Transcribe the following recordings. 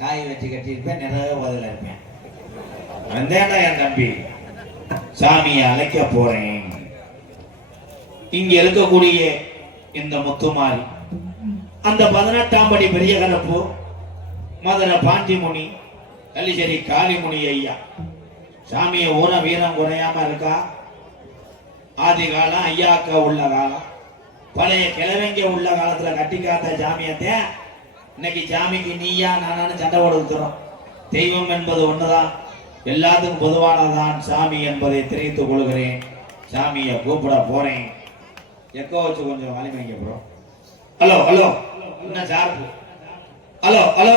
காய் வச்சு கட்டியிருப்பேன் நிறைய பதில் இருப்பேன். வந்தேன்டா என் தம்பி. சாமியை அழைக்க போறேன். இங்க இருக்கக்கூடிய இந்த முத்துமாரி அந்த பதினெட்டாம் படி பெரிய கலப்பு மதுரை பாண்டிமுனி கள்ளிச்சேரி காளிமுனி ஐயா. சாமியை ஊன வீரம் குறையாம இருக்கா? ஆதி காலம் ஐயாக்க உள்ள காலம். பழைய கிழவங்க உள்ள காலத்துல கட்டி காத்த சாமியத்தை இன்னைக்கு சாமிக்கு நீயா நானான்னு சண்டை கொடுக்கிறோம் தெய்வம் என்பது ஒண்ணுதான் எல்லாத்துக்கும் பொதுவானதான் சாமி என்பதை தெரிவித்துக் கொள்கிறேன். சாமியை கூப்பிட போறேன். எக்கோ வச்சு கொஞ்சம் வலிமைங்க ப்ரோ ஹலோ ஹலோ. என்ன சார்பு? Hello hello.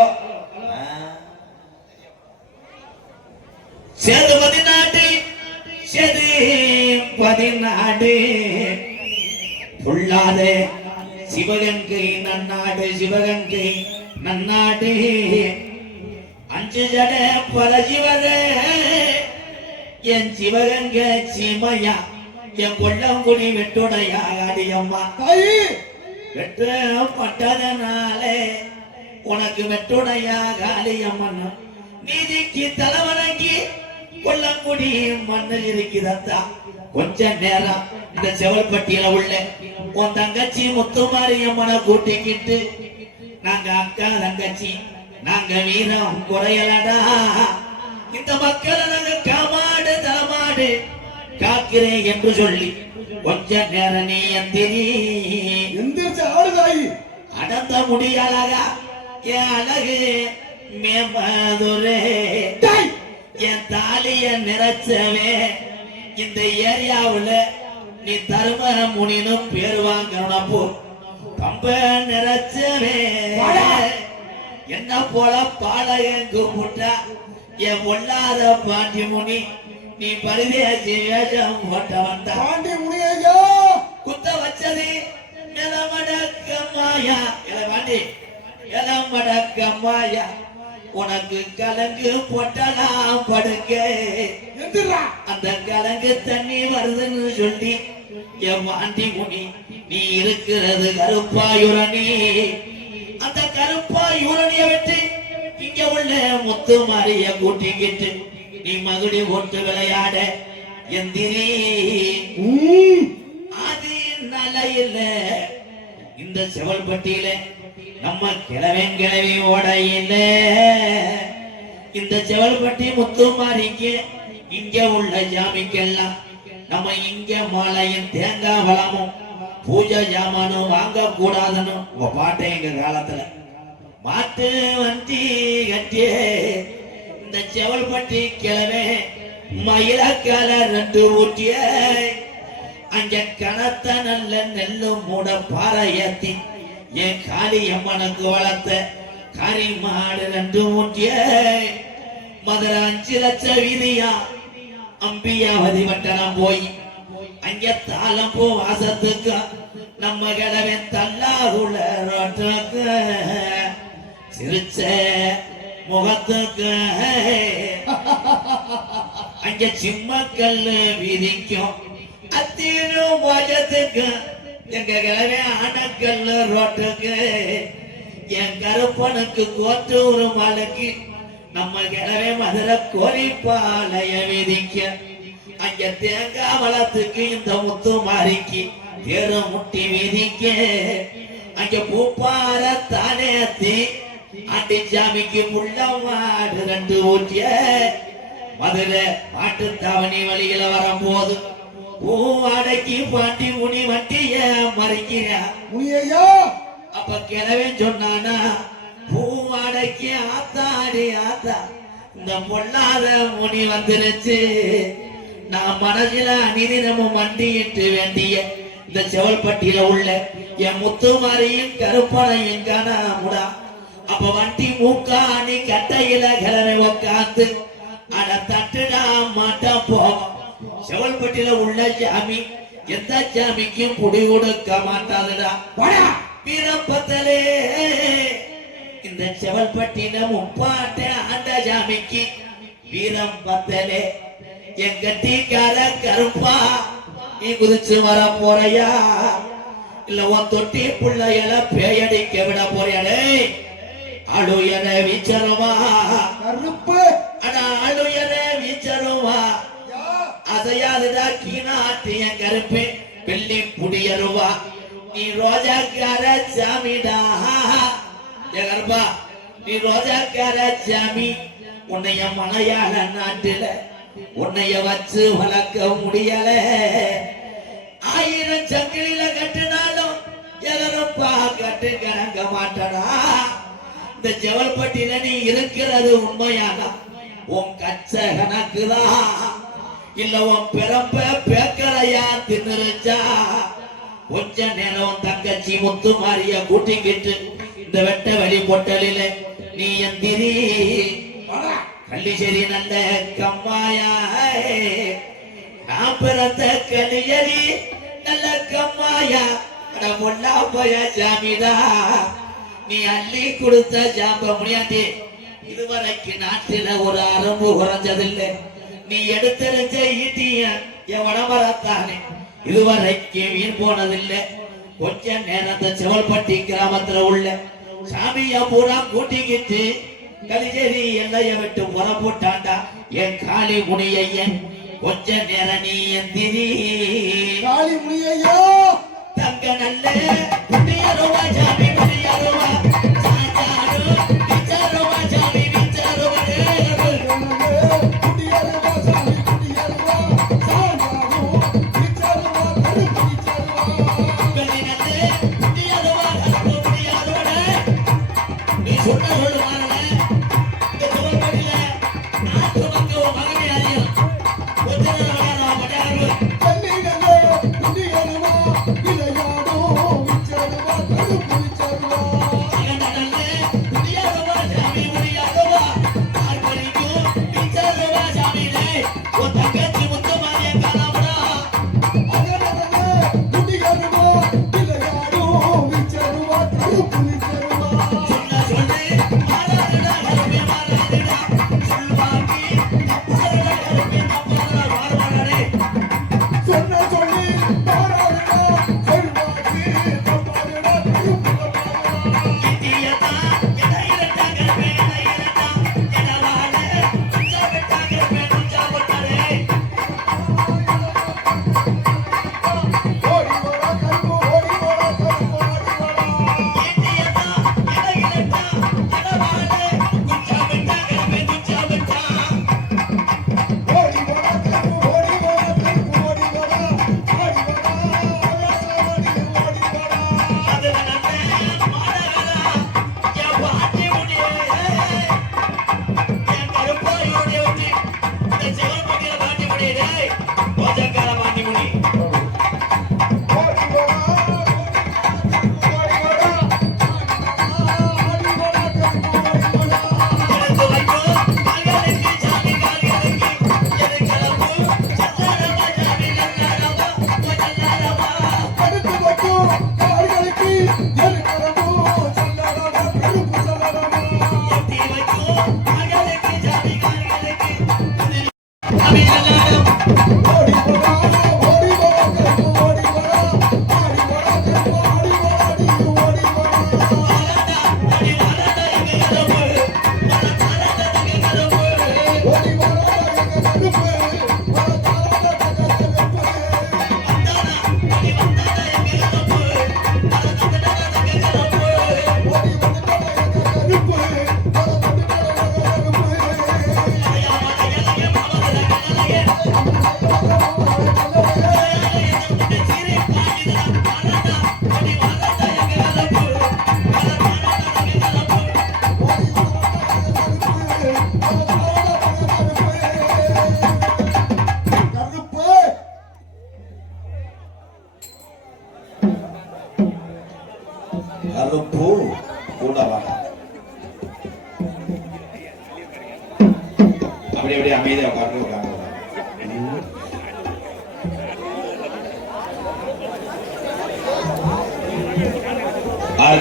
சேது பதினாட்டு சேது பதினாட்டு பொல்லாத சிவகங்கை நன்னாடு சிவகங்கை நன்னாடு அஞ்சு ஜட பல சிவக. என் சிவகங்க சீமையா என் கொல்லங்குடி வெட்டுடையா அடியம்மா. தாயி! வெட்டப்பட்டதனாலே உனக்கு வெட்டுடையா காளியம்மன். நீதிக்கு தலைவணங்கி கொல்லங்குடி மண்ணில் இருக்கிறதா? கொஞ்ச நேரம் இந்த செவல்பட்டியில உள்ள உன் தங்கச்சி முத்துமாரியம்மனை கூட்டிக்கிட்டு நாங்க அக்கா தங்கச்சி நாங்க வீரம் குறையலடா. இந்த மக்களை நாங்க காமாடு தலமாடு காக்கிறேன் என்று சொல்லி கொஞ்ச நேரம் நீ எந்திரி எந்திரிச்சு ஆடு தாயி. அடந்த முடியலகா என் அழகு மேம்பதுரே. தாய் என் தாலிய நிறைச்சவே. இந்த ஏரியாவுல நீ தர்ம முனின்னு பேர் வாங்கணும் பம்ப நிறைச்சவே. என்ன போல பாளையம் கூப்பிட்டா? என் பொல்லாத பாண்டி முனி நீ பரிதேசி வேஷம் போட்டவன் தான் பாண்டி முனியையா குத்த வச்சது நிலமடக்கம்மாயா. இளவாண்டி இளமடக்கம்மாயா உனக்கு கலங்கு பொட்டலாம் படுக்க. எந்திரா. அந்த கலங்கு தண்ணி வருதுன்னு சொல்லி என் வாண்டி முனி நீ இருக்கிறது கருப்பாயுரணி. அந்த கருப்பாயுரணிய வெற்றி இங்க உள்ள முத்து மாறிய கூட்டிக்கிட்டு நீ மகுடி போட்டு விளையாட எந்திரி. அது நிலையில இந்த செவல்பட்டியில நம்ம கிழவன் கிழவி ஓடையில இந்த செவல்பட்டி முத்துமாரிக்கு இங்க உள்ள ஜாமிக்கெல்லாம் நம்ம இங்க மாலையும் தேங்காய் வளமும் பூஜை ஜாமானும் வாங்க கூடாதுன்னு உங்க பாட்டை எங்க காலத்துல. மாட்டு வண்டி கட்டியே இந்த செவல்பட்டி கிழமை மயிலக்கால ரெண்டு ஊட்டிய. அங்க கனத்த நல்ல நெல்லு மூட பாறை ஏத்தி என் காளி அம்மனுக்கு வளர்த்த கறி மாடு ரெண்டு ஊட்டிய. மதுரை அஞ்சு லட்சம் வீதியா அம்பியாவதி வட்டணம் போய் அங்க தாளம் போ வாசத்துக்கு நம்ம கிழமை தள்ளாகுள்ள சிரிச்ச முகத்துக்கு. அங்க சிம்மக்கல்லு விதிக்கும். அத்தீனும் மோஜத்துக்கு எங்க கிழவே ஆனக்கல்லு ரோட்டுக்கு. என் கருப்பனுக்கு கோட்டூர் மலைக்கு நம்ம கிழமை மதுரை கோரிப்பாளைய வீதிக்க அங்க தேங்காய் வளத்துக்கு இந்த முத்து மாறிக்கு. தேரு முட்டி வீதிக்க அங்க பூப்பார தானேத்தி ஆண்டி சாமிக்கு முள்ள மாடு ரெண்டு ஊட்டிய. மதுரை மாட்டு தாவணி வழியில வரும்போது பூ அடக்கி பாட்டி முனி வட்டிய மறைக்கிறா. அப்ப கிழவே சொன்னானா பூ ஆத்தாடி ஆத்தா. இந்த பொல்லாத முனி வந்துருச்சு. நான் மனசுல அனிதினமும் மண்டியிட்டு வேண்டிய இந்த செவல்பட்டியில உள்ள என் முத்துமாரியும் கருப்பனையும் காணாமுடா அப்ப வண்டி மூக்காணி கட்டையில கிளறி உக்காந்து அட தட்டுடா மாட்டா போவோம் செவல்பட்டியில உள்ள சாமி எந்த சாமிக்கும் குடி கொடுக்க மாட்டாதுடா. பிறப்பத்தலே வீரப்பத்தலே இந்த செவல்பட்டியில முப்பாட்ட ஆண்ட சாமிக்கு வீரம் பத்தலே எங்க டீக்கார கருப்பா நீ குதிச்சு வர போறையா? இல்ல உன் தொட்டி பிள்ளைகள பேயடிக்க விட போறியாடே மலையாள நாட்டில உன்னைய வச்சு வளர்க்க முடியல. ஆயிரம் சங்கிலில கட்டினாலும் எதரப்பா கட்டு கணங்க மாட்டடா? இந்த ஜவல்பட்டியில நீ இருக்கிறது உண்மையாதான் உன் கச்ச கணக்குதான் இல்ல உன் பிறப்ப பேக்கரையா தின்னுருச்சா? கொஞ்ச நேரம் தங்கச்சி முத்து மாறிய கூட்டிக்கிட்டு இந்த வெட்ட வழி பொட்டலில நீ எந்திரி. கள்ளிச்சேரி நல்ல கம்மாயா காப்பிரத்த கலியரி நல்ல கம்மாயா. அட முல்லா போய ஜாமிதா நீ அள்ளி கொடுத்த ஜாம்ப முடியாதே இதுவரைக்கு நாட்டில ஒரு அரும்பு குறைஞ்சதில்லை. நீ எடுத்தெறிஞ்ச ஈட்டிய என் வடமரத்தானே இதுவரைக்கு வீண் போனதில்லை. கொஞ்ச நேரத்தை செவல்பட்டி கிராமத்துல உள்ள சாமிய பூரா கூட்டிக்கிட்டு கலிஜேரி எல்லைய விட்டு புறப்பட்டாண்டா என் காளி முனியையன் கொஞ்ச நேரம் நீ எந்திரி காளி முனியையா! தங்க நல்ல குடியருவா சாமி குடியருவா சாஞ்சாடு விச்சருவா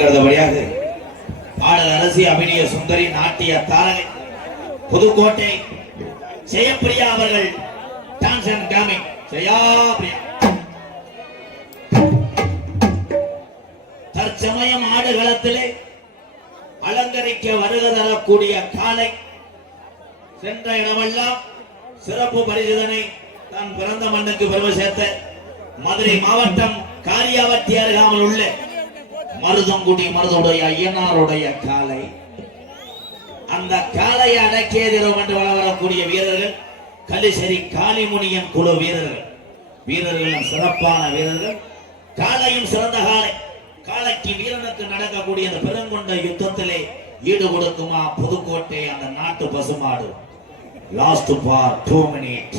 கருத ஆளுகிறதபடியாக ஆடல் அரசி அபிநய சுந்தரி நாட்டிய தாரகை புதுக்கோட்டை ஜெயப்பிரியா அவர்கள் டான்ஸ் அண்ட் காமிங் ஜெயாபிரியா. தற்சமயம் ஆடுகளத்திலே அலங்கரிக்க வருக தரக்கூடிய காலை சென்ற இடமெல்லாம் சிறப்பு பரிசுதனை தன் பிறந்த மண்ணுக்கு பெருமை சேர்த்த மதுரை மாவட்டம் காரியாவட்டி அருகாமல் உள்ள மருதங்குடி மருதுடைய ஐயனாருடைய காலை. அந்த காளையை அடக்கே தினம் என்று வரக்கூடிய வீரர்கள் கலிசரி காளிமுனியன் குழு வீரர்கள். வீரர்களும் சிறப்பான வீரர்கள். காளையும் சிறந்த காளை காளைக்கு வீரனுக்கு நடக்கக்கூடிய அந்த பெருங்கொண்ட யுத்தத்திலே ஈடு கொடுக்குமா புதுக்கோட்டை அந்த நாட்டு பசுமாடு. லாஸ்ட் பார் டூ மினிட்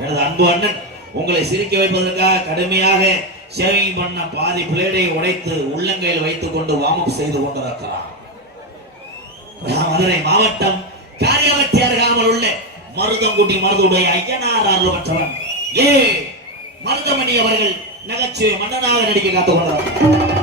எனது அன்பு அண்ணன் உங்களை சிரிக்க வைப்பதற்காக கடுமையாக சேவை பண்ண பாதி பிளேடை உடைத்து உள்ளங்கையில் வைத்துக் கொண்டு வார்ம் செய்து கொண்டிருக்கிறார் மதுரை மாவட்டம் காரியவட்டி அருகாமல் உள்ள மருதங்குடி மருதுடைய ஐயனார் அருள்பற்றவன் ஏ. மருதமணி அவர்கள் நகைச்சுவை மன்னனாக நடிக்க காத்துக் கொண்டார்